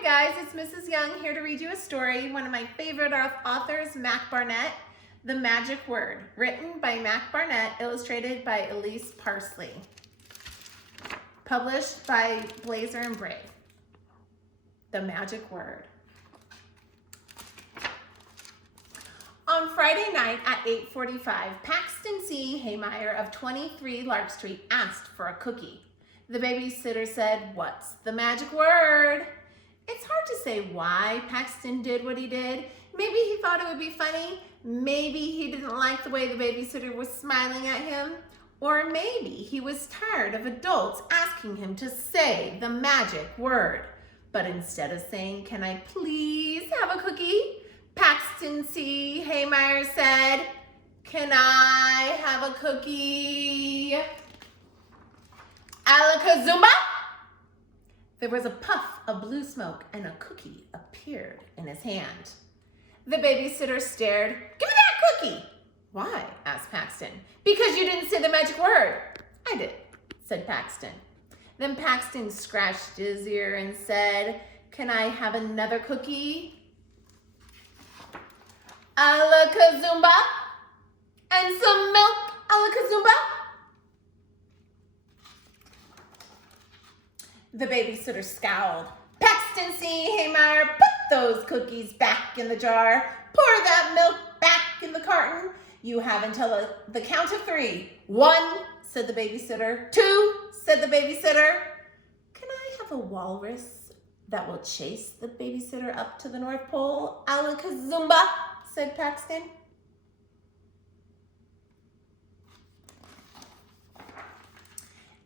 Hi guys, it's Mrs. Young here to read you a story, one of my favorite authors, Mac Barnett, The Magic Word, written by Mac Barnett, illustrated by Elise Parsley, published by Blazer and Brave. The Magic Word. On Friday night at 8:45, Paxton C. Haymeyer of 23 Lark Street asked for a cookie. The babysitter said, "What's the magic word?" It's hard to say why Paxton did what he did. Maybe he thought it would be funny. Maybe he didn't like the way the babysitter was smiling at him. Or maybe he was tired of adults asking him to say the magic word. But instead of saying, "Can I please have a cookie?" Paxton C. Haymeyer said, "Can I have a cookie?" Alakazumba! There was a puff of blue smoke and a cookie appeared in his hand. The babysitter stared. "Give me that cookie!" "Why?" asked Paxton. "Because you didn't say the magic word." "I did," said Paxton. Then Paxton scratched his ear and said, "Can I have another cookie?" Alakazumba! And some milk, Alakazumba! The babysitter scowled. "Paxton C. Haymeyer, put those cookies back in the jar. Pour that milk back in the carton. You have until the count of 3. 1, said the babysitter. 2, said the babysitter. "Can I have a walrus that will chase the babysitter up to the North Pole, Alakazumba?" said Paxton.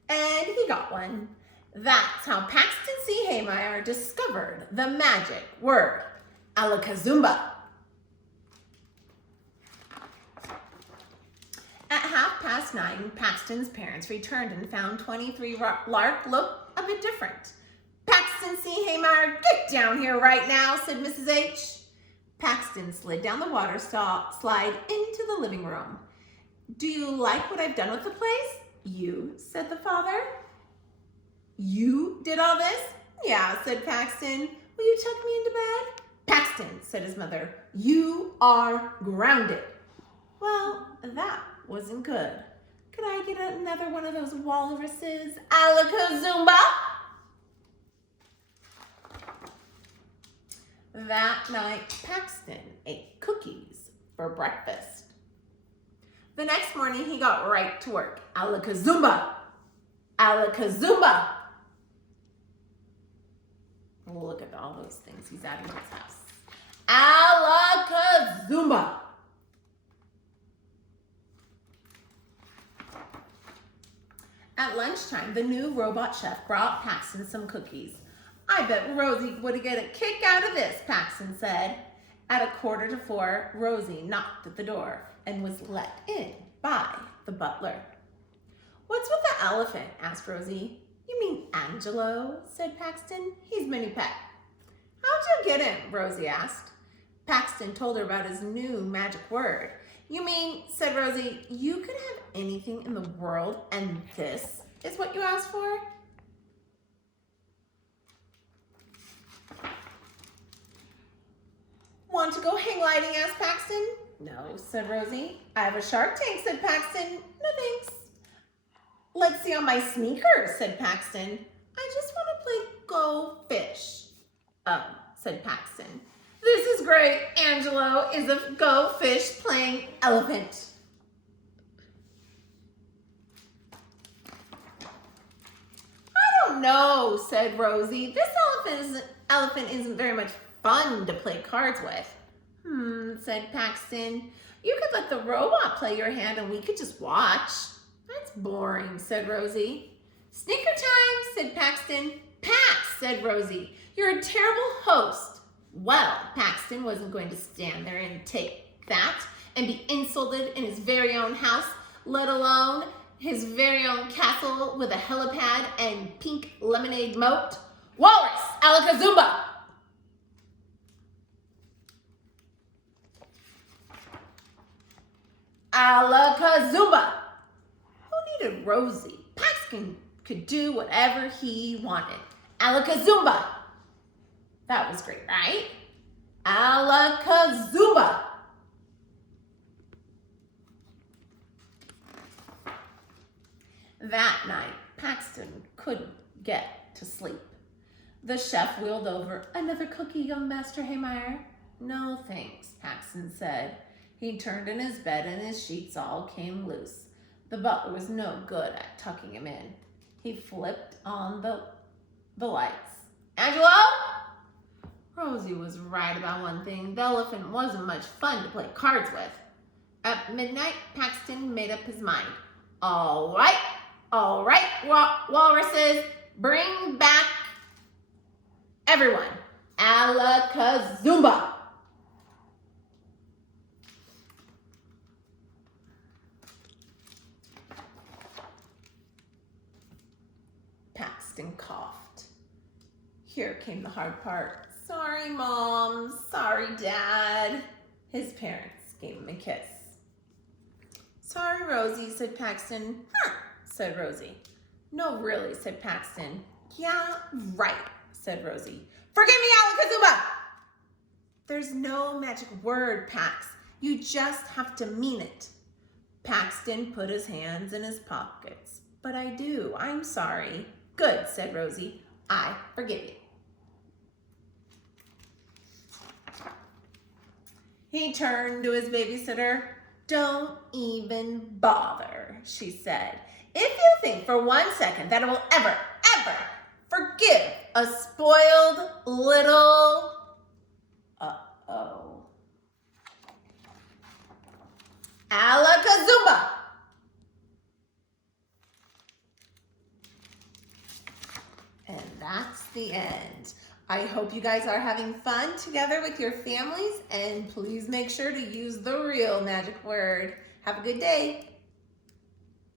And he got one. That's how Paxton C. Haymeyer discovered the magic word, Alakazumba. At 9:30, Paxton's parents returned and found 23 Lark looked a bit different. "Paxton C. Haymeyer, get down here right now," said Mrs. H. Paxton slid down the water slide into the living room. "Do you like what I've done with the place?" "You," said the father. "You did all this?" "Yeah," said Paxton. "Will you tuck me into bed?" "Paxton," said his mother, "you are grounded." Well, that wasn't good. Could I get another one of those walruses, Alakazumba? That night, Paxton ate cookies for breakfast. The next morning, he got right to work. Alakazumba! Alakazumba! Look at all those things he's adding to his house. Alakazumba! At lunchtime, the new robot chef brought Paxton some cookies. "I bet Rosie would get a kick out of this," Paxton said. At 4:45, Rosie knocked at the door and was let in by the butler. "What's with the elephant?" asked Rosie. "You mean Angelo?" said Paxton. "He's Mini Pet." "How'd you get him?" Rosie asked. Paxton told her about his new magic word. "You mean," said Rosie, "you could have anything in the world and this is what you asked for?" "Want to go hang gliding?" asked Paxton. "No," said Rosie. "I have a shark tank," said Paxton. "No thanks." "Let's see on my sneakers," said Paxton. "I just want to play Go Fish." "Oh," said Paxton. "This is great. Angelo is a Go Fish playing elephant." "I don't know," said Rosie. "This elephant isn't very much fun to play cards with." Said Paxton. "You could let the robot play your hand and we could just watch." "That's boring," said Rosie. "Sneaker time," said Paxton. "Pax," said Rosie. "You're a terrible host." Well, Paxton wasn't going to stand there and take that and be insulted in his very own house, let alone his very own castle with a helipad and pink lemonade moat. "Walrus, Alakazumba!" Alakazumba! Who needed Rosie? Paxton could do whatever he wanted. Alakazumba! That was great, right? Alakazooba. That night, Paxton couldn't get to sleep. The chef wheeled over. Another cookie, young Master Haymeyer? No, thanks, Paxton said. He turned in his bed and his sheets all came loose. The butler was no good at tucking him in. He flipped on the lights. Angelo? Rosie was right about one thing. The elephant wasn't much fun to play cards with. At midnight, Paxton made up his mind. All right, walruses, bring back everyone. Alakazooba. Paxton coughed. Here came the hard part. Sorry, Mom. Sorry, Dad. His parents gave him a kiss. Sorry, Rosie, said Paxton. Said Rosie. No, really, said Paxton. Yeah, right, said Rosie. Forgive me, Alakazooba! There's no magic word, Pax. You just have to mean it. Paxton put his hands in his pockets. But I do. I'm sorry. Good, said Rosie. I forgive you. He turned to his babysitter. Don't even bother, she said. If you think for 1 second that I will ever forgive a spoiled little... Uh-oh. Alakazooba! And that's the end. I hope you guys are having fun together with your families, and please make sure to use the real magic word. Have a good day.